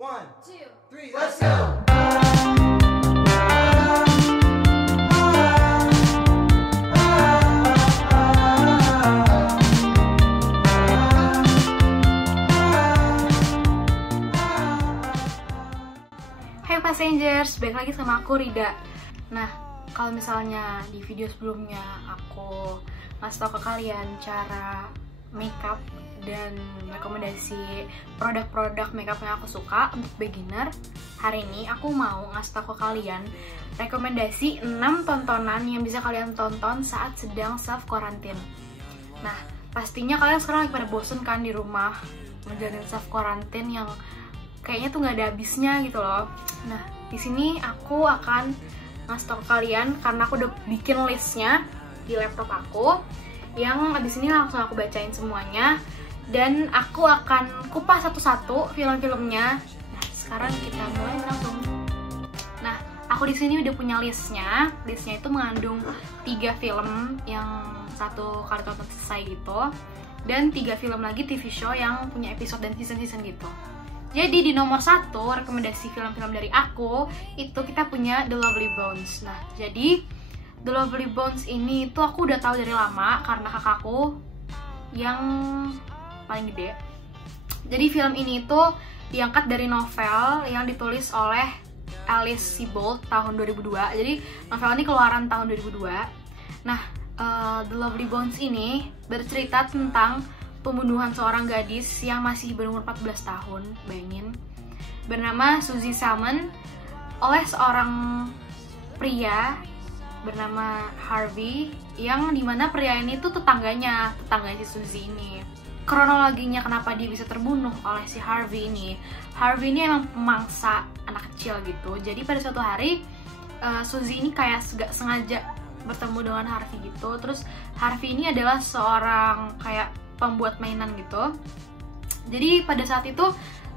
1, 2, 3, let's go! Hai Passengers, balik lagi sama aku Rida. Nah, kalau misalnya di video sebelumnya aku ngasih tau ke kalian cara makeup dan rekomendasi produk-produk makeup yang aku suka untuk beginner, hari ini aku mau ngasih tau ke kalian rekomendasi 6 tontonan yang bisa kalian tonton saat sedang self quarantine. Nah, pastinya kalian sekarang lagi pada bosen kan di rumah menjalani self quarantine yang kayaknya tuh nggak ada habisnya gitu loh. Nah, di sini aku akan ngasih tau ke kalian karena aku udah bikin listnya di laptop aku, yang abis ini langsung aku bacain semuanya dan aku akan kupas satu-satu film-filmnya. Nah, sekarang kita mulai langsung. Nah, aku di sini udah punya listnya. Listnya itu mengandung 3 film yang satu kali tonton selesai gitu, dan 3 film lagi TV show yang punya episode dan season-season gitu. Jadi di nomor 1 rekomendasi film-film dari aku itu kita punya The Lovely Bones. Nah, jadi The Lovely Bones ini tuh aku udah tahu dari lama karena kakakku yang paling gede. Jadi film ini tuh diangkat dari novel yang ditulis oleh Alice Sebold tahun 2002. Jadi novel ini keluaran tahun 2002. Nah, The Lovely Bones ini bercerita tentang pembunuhan seorang gadis yang masih berumur 14 tahun, bayangin, bernama Suzy Salmon oleh seorang pria bernama Harvey, yang dimana pria ini tuh tetangga si Suzy ini. Kronologinya kenapa dia bisa terbunuh oleh si Harvey ini emang pemangsa anak kecil gitu. Jadi pada suatu hari Suzy ini kayak gak sengaja bertemu dengan Harvey gitu. Terus Harvey ini adalah seorang kayak pembuat mainan gitu. Jadi pada saat itu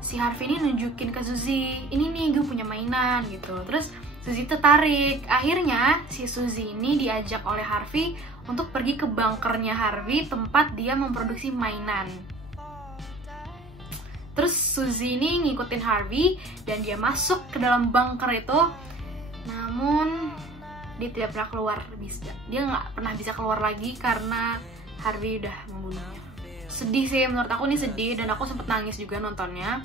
si Harvey ini nunjukin ke Suzy, ini nih gue punya mainan gitu. Terus Suzy tertarik. Akhirnya si Suzy ini diajak oleh Harvey untuk pergi ke bunkernya Harvey, tempat dia memproduksi mainan. Terus Suzy ini ngikutin Harvey dan dia masuk ke dalam bunker itu. Namun dia tidak pernah keluar, dia nggak pernah bisa keluar lagi karena Harvey udah membunuhnya. Sedih sih, menurut aku ini sedih, dan aku sempet nangis juga nontonnya.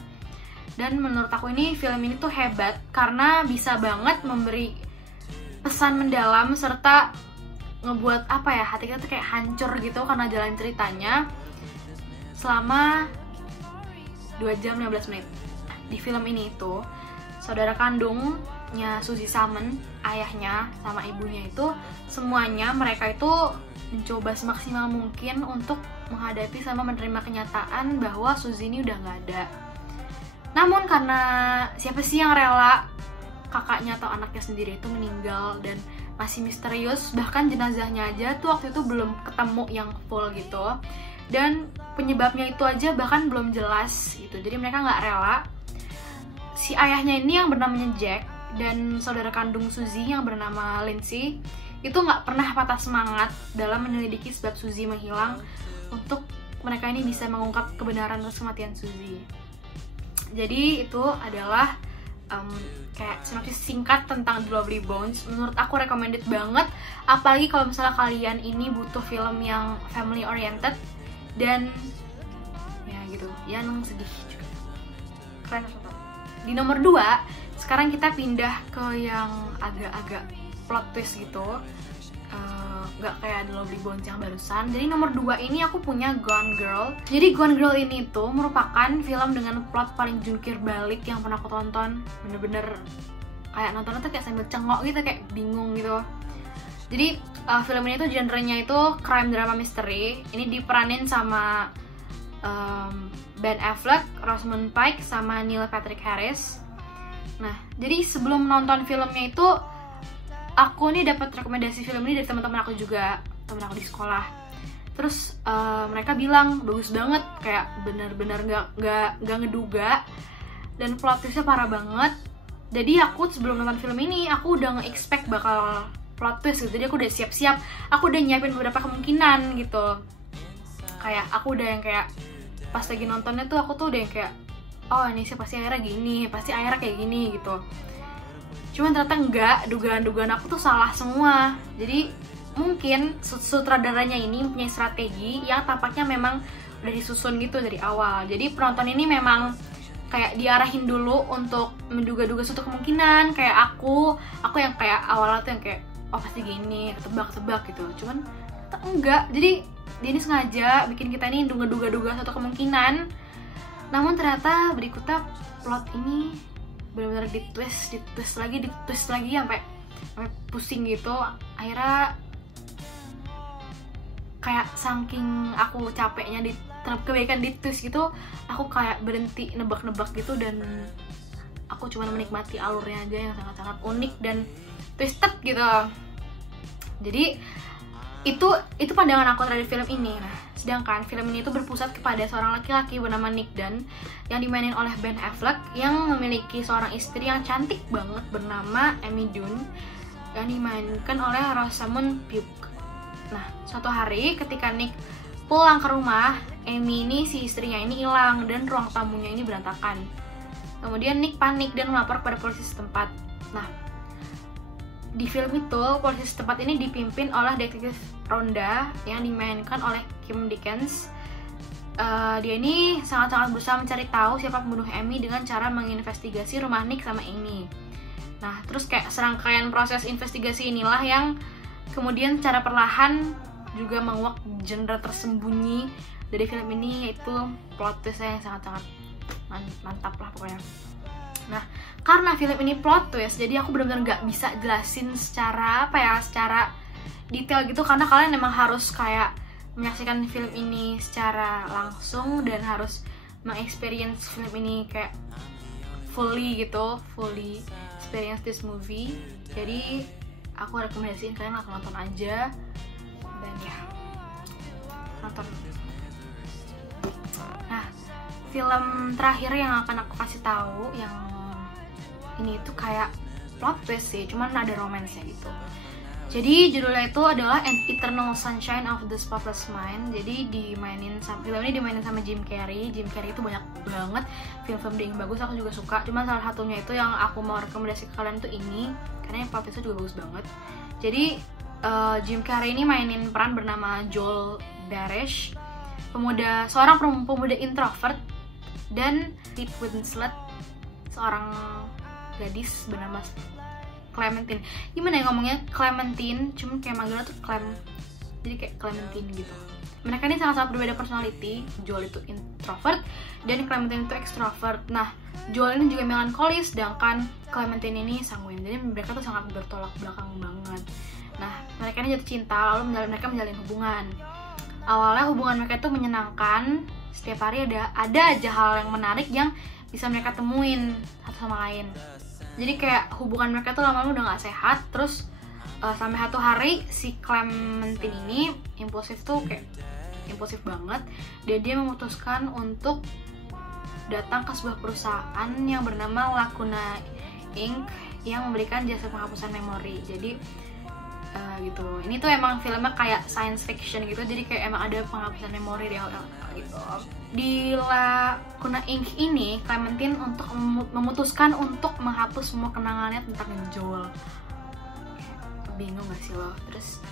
Dan menurut aku ini film ini tuh hebat karena bisa banget memberi pesan mendalam serta ngebuat apa ya, hati kita tuh kayak hancur gitu karena jalan ceritanya selama 2 jam 15 menit. Di film ini itu saudara kandungnya Suzy Salmon, ayahnya sama ibunya itu semuanya mereka itu mencoba semaksimal mungkin untuk menghadapi sama menerima kenyataan bahwa Suzy ini udah nggak ada. Namun karena siapa sih yang rela kakaknya atau anaknya sendiri itu meninggal dan masih misterius, bahkan jenazahnya aja tuh waktu itu belum ketemu yang full gitu, dan penyebabnya itu aja bahkan belum jelas gitu. Jadi mereka nggak rela. Si ayahnya ini yang bernamanya Jack dan saudara kandung Suzy yang bernama Lindsay itu nggak pernah patah semangat dalam menyelidiki sebab Suzy menghilang untuk mereka ini bisa mengungkap kebenaran atas kematian Suzy. Jadi itu adalah kayak sinopsis singkat tentang The Lovely Bones. Menurut aku recommended banget, apalagi kalau misalnya kalian ini butuh film yang family oriented dan ya gitu, yang sedih juga. Keren banget. Di nomor 2, sekarang kita pindah ke yang agak-agak plot twist gitu, nggak kayak The Lovely Bones yang barusan. Jadi nomor 2 ini aku punya Gone Girl. Jadi Gone Girl ini tuh merupakan film dengan plot paling jungkir balik yang pernah aku tonton. Bener-bener kayak nontonnya tuh kayak sambil cengok gitu, kayak bingung gitu. Jadi film ini tuh genrenya itu crime drama mystery. Ini diperanin sama Ben Affleck, Rosamund Pike, sama Neil Patrick Harris. Nah, jadi sebelum nonton filmnya itu aku nih dapat rekomendasi film ini dari teman-teman aku juga, teman aku di sekolah. Terus mereka bilang bagus banget, kayak bener-bener nggak ngeduga, dan plot twistnya parah banget. Jadi aku sebelum nonton film ini aku udah nge-expect bakal plot twist gitu. Jadi aku udah siap-siap, aku udah nyiapin beberapa kemungkinan gitu. Kayak aku udah yang kayak pas lagi nontonnya tuh aku tuh udah yang kayak oh ini sih pasti akhirnya gini, pasti akhirnya kayak gini gitu. Cuman ternyata enggak, dugaan-dugaan aku tuh salah semua. Jadi mungkin sutradaranya ini punya strategi yang tampaknya memang udah disusun gitu dari awal. Jadi penonton ini memang kayak diarahin dulu untuk menduga-duga suatu kemungkinan. Kayak aku yang kayak awalnya tuh yang kayak oh pasti gini, ketebak-tebak gitu. Cuman enggak, jadi dia ini sengaja bikin kita ini duga-duga suatu kemungkinan. Namun ternyata berikutnya plot ini benar-benar ditwist lagi sampai pusing gitu. Akhirnya kayak saking aku capeknya di kebaikan di twist gitu, aku kayak berhenti nebak-nebak gitu dan aku cuma menikmati alurnya aja yang sangat-sangat unik dan twisted gitu. Jadi itu pandangan aku terhadap film ini. Nah, sedangkan film ini tuh berpusat kepada seorang laki-laki bernama Nick Dunn yang dimainin oleh Ben Affleck yang memiliki seorang istri yang cantik banget bernama Amy Dunn yang dimainkan oleh Rosamund Pike. Nah, suatu hari ketika Nick pulang ke rumah, Amy ini si istrinya ini hilang dan ruang tamunya ini berantakan. Kemudian Nick panik dan melapor kepada polisi setempat. Nah, di film itu polisi setempat ini dipimpin oleh detektif Ronda yang dimainkan oleh Kim Dickens. Dia ini sangat-sangat berusaha mencari tahu siapa pembunuh Amy dengan cara menginvestigasi rumah Nick sama Amy. Nah, terus kayak serangkaian proses investigasi inilah yang kemudian secara perlahan juga menguak genre tersembunyi dari film ini, yaitu plot twist yang sangat-sangat mantap lah pokoknya. Nah, karena film ini plot twist, jadi aku benar-benar nggak bisa jelasin secara secara detail gitu, karena kalian memang harus kayak menyaksikan film ini secara langsung dan harus mengexperience film ini kayak fully experience this movie. Jadi aku rekomendasiin kalian langsung nonton aja dan ya nonton. Nah, film terakhir yang akan aku kasih tahu yang ini tuh kayak plot twist sih, cuman ada romansnya gitu. Jadi judulnya itu adalah An Eternal Sunshine of the Spotless Mind. Jadi film ini dimainin sama Jim Carrey. Jim Carrey itu banyak banget film-film dia yang bagus, aku juga suka. Cuman salah satunya itu yang aku mau rekomendasi ke kalian tuh ini, karena yang plot twistnya juga bagus banget. Jadi Jim Carrey ini mainin peran bernama Joel Barish, seorang pemuda introvert, dan Kate Winslet, seorang gadis bernama Clementine. Gimana ya ngomongnya? Clementine, cuman kayak manggilnya tuh Clem, jadi kayak Clementine gitu. Mereka ini sangat-sangat berbeda personality. Joel itu introvert dan Clementine itu extrovert. Nah, Joel ini juga melankolis, sedangkan Clementine ini sanguin. Jadi mereka tuh sangat bertolak belakang banget. Nah, mereka ini jatuh cinta, lalu mereka menjalin hubungan. Awalnya hubungan mereka itu menyenangkan. Setiap hari ada aja hal yang menarik yang bisa mereka temuin satu sama lain. Jadi kayak hubungan mereka tuh lama-lama udah gak sehat. Terus sampai satu hari si Clementine ini impulsif banget. Dan dia memutuskan untuk datang ke sebuah perusahaan yang bernama Lacuna Inc. yang memberikan jasa penghapusan memori. Jadi gitu. Ini tuh emang filmnya kayak science fiction gitu. Jadi kayak emang ada penghapusan memori real gitu. Di Lacuna Inc. ini Clementine untuk memutuskan untuk menghapus semua kenangannya tentang Joel. Bingung gak sih lo? Terus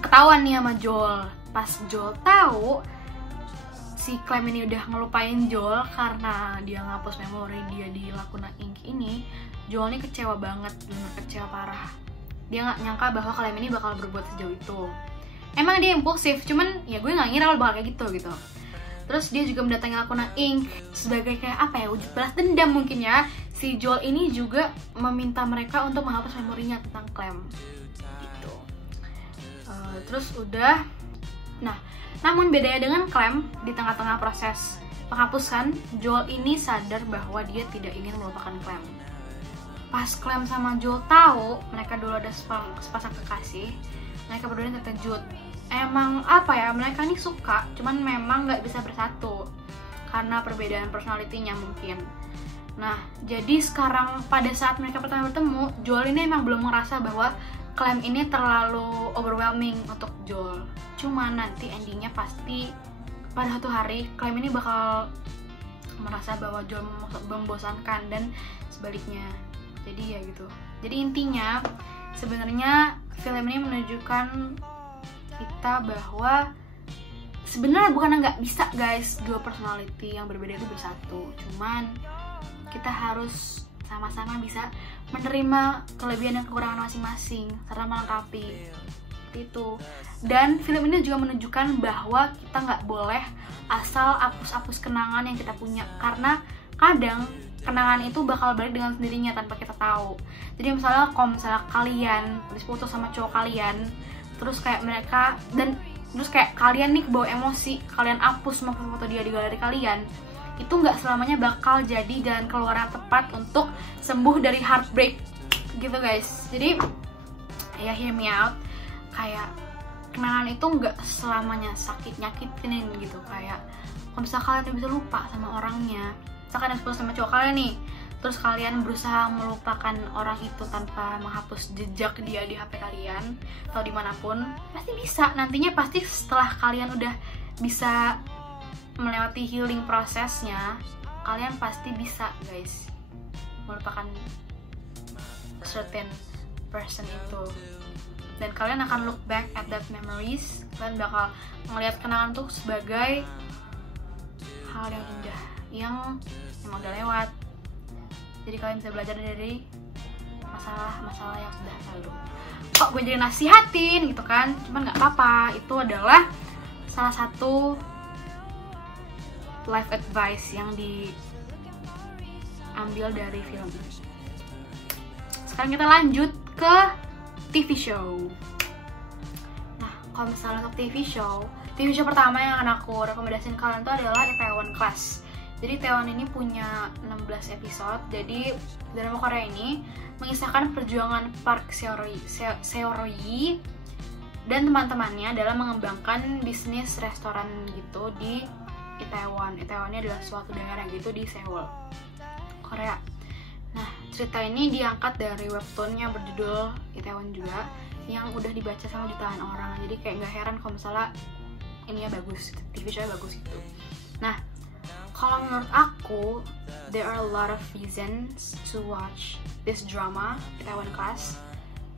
ketahuan nih sama Joel. Pas Joel tahu si Clem ini udah ngelupain Joel karena dia ngapus memori dia di Lacuna Inc. ini, Joel ini kecewa banget, bener kecewa parah. Dia nggak nyangka bahwa Clem ini bakal berbuat sejauh itu. Emang dia impulsif, cuman ya gue nggak ngira lo bakal kayak gitu. Terus dia juga mendatangi Lacuna Inc. sebagai kayak wujud balas dendam mungkin ya. Si Joel ini juga meminta mereka untuk menghapus memorinya tentang Clem gitu. Terus udah. Nah, namun bedanya dengan Clem, di tengah-tengah proses penghapusan, Joel ini sadar bahwa dia tidak ingin melupakan Clem. Pas Clem sama Joel tahu mereka dulu ada sepasang kekasih, mereka berdua terkejut. Emang mereka ini suka, cuman memang nggak bisa bersatu karena perbedaan personalitinya mungkin. Nah, jadi sekarang pada saat mereka pertama bertemu, Joel ini emang belum ngerasa bahwa Clem ini terlalu overwhelming untuk Joel. Cuma nanti endingnya pasti pada satu hari Clem ini bakal merasa bahwa Joel membosankan dan sebaliknya. Jadi ya gitu. Jadi intinya sebenarnya film ini menunjukkan kita bahwa sebenarnya bukan nggak bisa guys dua personality yang berbeda itu bersatu, cuman kita harus sama-sama bisa menerima kelebihan dan kekurangan masing-masing serta melengkapi itu. Dan film ini juga menunjukkan bahwa kita nggak boleh asal hapus-hapus kenangan yang kita punya, karena kadang kenangan itu bakal balik dengan sendirinya tanpa kita tahu. Jadi misalnya kalau misalnya kalian habis putus sama cowok kalian, terus kayak mereka terus kayak kalian nih kebawa emosi, kalian hapus semua foto-foto dia di galeri kalian, itu nggak selamanya bakal jadi jalan keluar yang tepat untuk sembuh dari heartbreak gitu guys. Jadi ya hear me out, kayak kenangan itu nggak selamanya sakit nyakitin gitu. Kayak kalau misalnya kalian udah bisa lupa sama orangnya, misalkan ada putus sama cowok kalian nih, terus kalian berusaha melupakan orang itu tanpa menghapus jejak dia di HP kalian atau dimanapun, pasti bisa. Nantinya pasti setelah kalian udah bisa melewati healing prosesnya, kalian pasti bisa guys melupakan certain person itu, dan kalian akan look back at that memories. Kalian bakal melihat kenangan tuh sebagai hal yang indah yang emang udah lewat. Jadi kalian bisa belajar dari masalah-masalah yang sudah lalu. Kok gue jadi nasihatin gitu kan, cuman nggak apa-apa, itu adalah salah satu life advice yang diambil dari film ini. Sekarang kita lanjut ke TV show. Nah, kalau misalnya untuk TV show pertama yang akan aku rekomendasiin kalian itu adalah Itaewon Class. Jadi Itaewon ini punya 16 episode. Jadi drama Korea ini mengisahkan perjuangan Park Seoro-yi dan teman-temannya dalam mengembangkan bisnis restoran gitu di Itaewon. Itaewon ini adalah suatu daerah gitu di Seoul, Korea. Nah, cerita ini diangkat dari webtoon yang berjudul Itaewon juga, yang udah dibaca sama jutaan orang. Jadi kayak gak heran kalau misalnya ini ya bagus, TV show-nya bagus gitu. Nah, kalau menurut aku, there are a lot of reasons to watch this drama, Itaewon Class.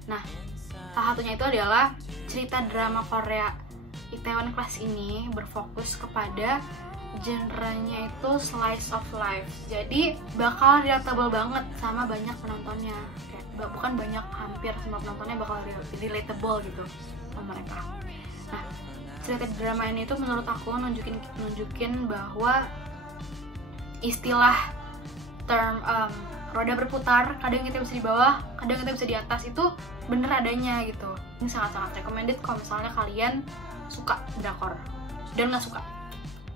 Nah, salah satunya itu adalah cerita drama Korea Itaewon Class ini berfokus kepada genre-nya itu slice of life. Jadi bakal relatable banget sama banyak penontonnya. Kayak bukan banyak, hampir semua penontonnya bakal relatable gitu sama mereka. Nah, cerita drama ini tuh menurut aku nunjukin bahwa istilah term roda berputar, kadang kita bisa di bawah, kadang kita bisa di atas, itu bener adanya gitu. Ini sangat-sangat recommended kalau misalnya kalian suka drakor dan nggak suka.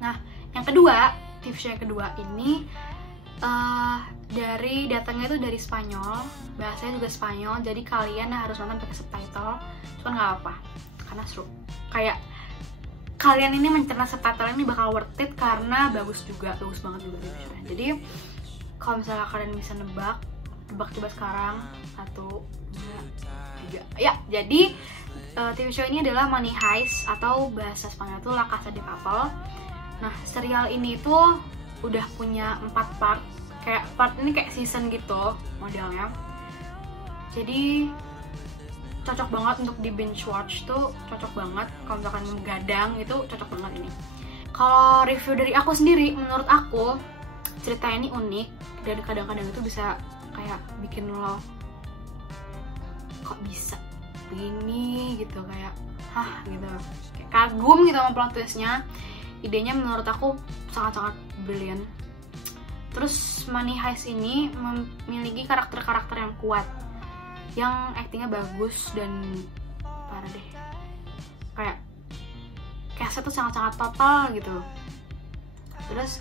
Nah, yang kedua, TV show yang kedua ini datangnya itu dari Spanyol, bahasanya juga Spanyol, jadi kalian harus nonton pakai subtitle. Cuman nggak apa, karena seru. Kayak kalian ini mencerna subtitle ini bakal worth it karena bagus banget juga TV show-nya. Jadi kalau misalnya kalian bisa nebak coba sekarang 1, 2, 3. Ya, jadi TV show ini adalah Money Heist atau bahasa Spanyol itu La Casa de Papel. Nah, serial ini tuh udah punya 4 part. Kayak part ini kayak season gitu modelnya. Jadi cocok banget untuk di binge watch tuh, cocok banget. Kalau misalkan gadang itu cocok banget ini. Kalau review dari aku sendiri, menurut aku cerita ini unik dan kadang-kadang itu bisa kayak bikin lo kok bisa begini gitu, kayak hah gitu, kayak kagum gitu sama plot twistnya. Idenya menurut aku sangat-sangat brilliant. Terus Money Heist ini memiliki karakter-karakter yang kuat, yang aktingnya bagus dan parah deh. Kayak cast-nya tuh sangat-sangat total gitu. Terus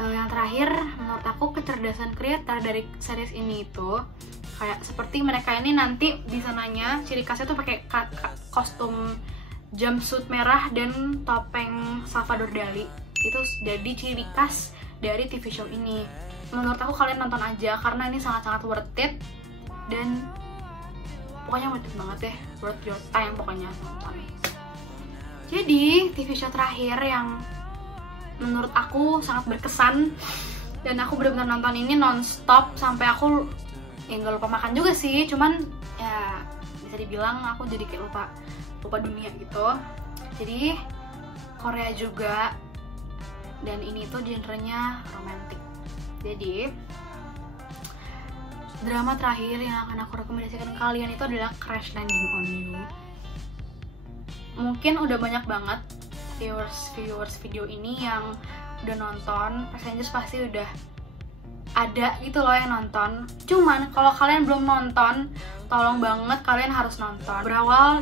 yang terakhir menurut aku kecerdasan kreator dari series ini itu kayak seperti mereka ini nanti di sananya ciri khasnya tuh pakai kostum jumpsuit merah dan topeng Salvador Dali. Itu jadi ciri khas dari TV show ini. Menurut aku kalian nonton aja karena ini sangat-sangat worth it dan pokoknya worth it banget deh, worth your time pokoknya nonton. Jadi TV show terakhir yang menurut aku sangat berkesan, dan aku benar-benar nonton ini non-stop sampai aku ya nggak lupa makan juga sih, cuman ya bisa dibilang aku jadi kayak lupa dunia gitu. Jadi Korea juga, dan ini tuh genrenya romantis. Jadi drama terakhir yang akan aku rekomendasikan kalian itu adalah Crash Landing on You. Mungkin udah banyak banget viewers video ini yang udah nonton, Passengers pasti udah ada gitu loh yang nonton. Cuman kalau kalian belum nonton, tolong banget kalian harus nonton.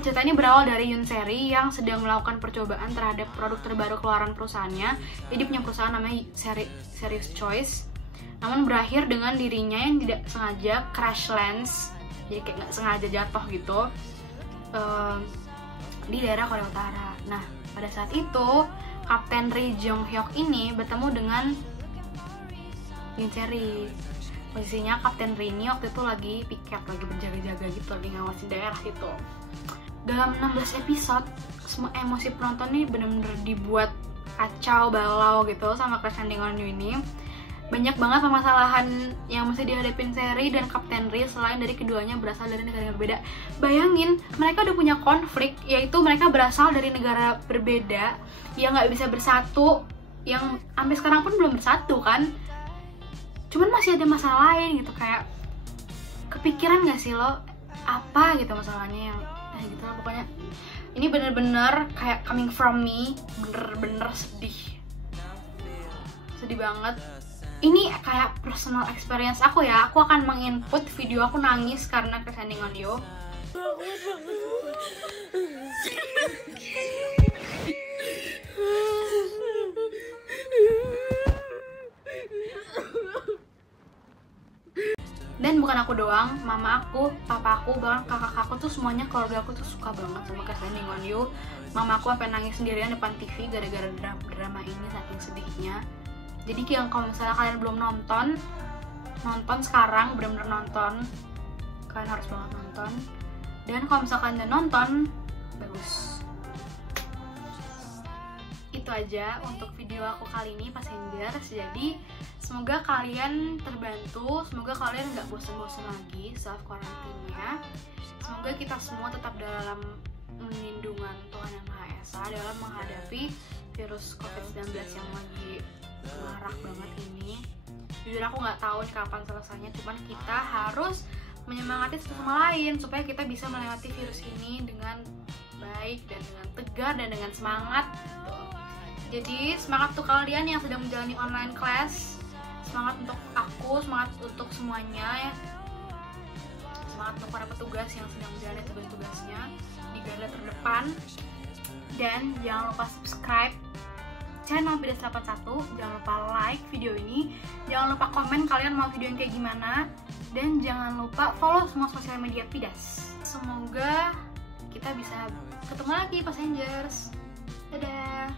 Cerita ini berawal dari Yoon Seri yang sedang melakukan percobaan terhadap produk terbaru keluaran perusahaannya. Jadi punya perusahaan namanya Serious Choice. Namun berakhir dengan dirinya yang tidak sengaja crash lands, jadi kayak nggak sengaja jatuh gitu di daerah Korea Utara. Nah, pada saat itu Kapten Ri Jong Hyuk ini bertemu dengan Yoon Seri. Posisinya Kapten Ri ini waktu itu lagi piket, lagi berjaga-jaga gitu, lagi ngawasin daerah gitu. Dalam 16 episode, semua emosi penonton nih bener-bener dibuat kacau balau gitu sama Crash Landing on You ini. Banyak banget permasalahan yang mesti dihadapin Seri dan Kapten Ri selain dari keduanya berasal dari negara yang berbeda. Bayangin, mereka udah punya konflik, yaitu mereka berasal dari negara berbeda yang nggak bisa bersatu, yang sampai sekarang pun belum bersatu kan. Cuman masih ada masalah lain gitu, kayak kepikiran nggak sih lo apa gitu masalahnya yang gitu lah pokoknya. Ini bener-bener kayak coming from me, bener-bener sedih banget. Ini kayak personal experience aku ya. Aku akan menginput video aku nangis karena Crash Landing on You. Dan bukan aku doang, mama aku, papa aku, bahkan kakak aku tuh semuanya, keluarga aku tuh suka banget sama Crash Landing on You. Mama aku sampai nangis sendirian depan TV gara-gara drama ini saking sedihnya. Jadi kalau misalnya kalian belum nonton sekarang, bener-bener nonton. Kalian harus banget nonton. Dan kalau misalkan udah nonton, bagus. Itu aja untuk video aku kali ini, Passengers. Jadi semoga kalian terbantu, semoga kalian nggak bosan-bosan lagi self quarantine-nya. Semoga kita semua tetap dalam lindungan Tuhan Yang Maha Esa dalam menghadapi virus COVID-19 yang lagi marak banget ini. Jujur aku nggak tahu kapan selesainya, cuman kita harus menyemangati satu sama lain supaya kita bisa melewati virus ini dengan baik dan dengan tegar dan dengan semangat. Jadi semangat untuk kalian yang sedang menjalani online class, semangat untuk aku, semangat untuk semuanya ya. Semangat untuk para petugas yang sedang menjalani tugas-tugasnya di garda terdepan. Dan jangan lupa subscribe channel Pidas 81, jangan lupa like video ini, jangan lupa komen kalian mau video yang kayak gimana, dan jangan lupa follow semua sosial media Pidas. Semoga kita bisa ketemu lagi, Passengers. Dadah.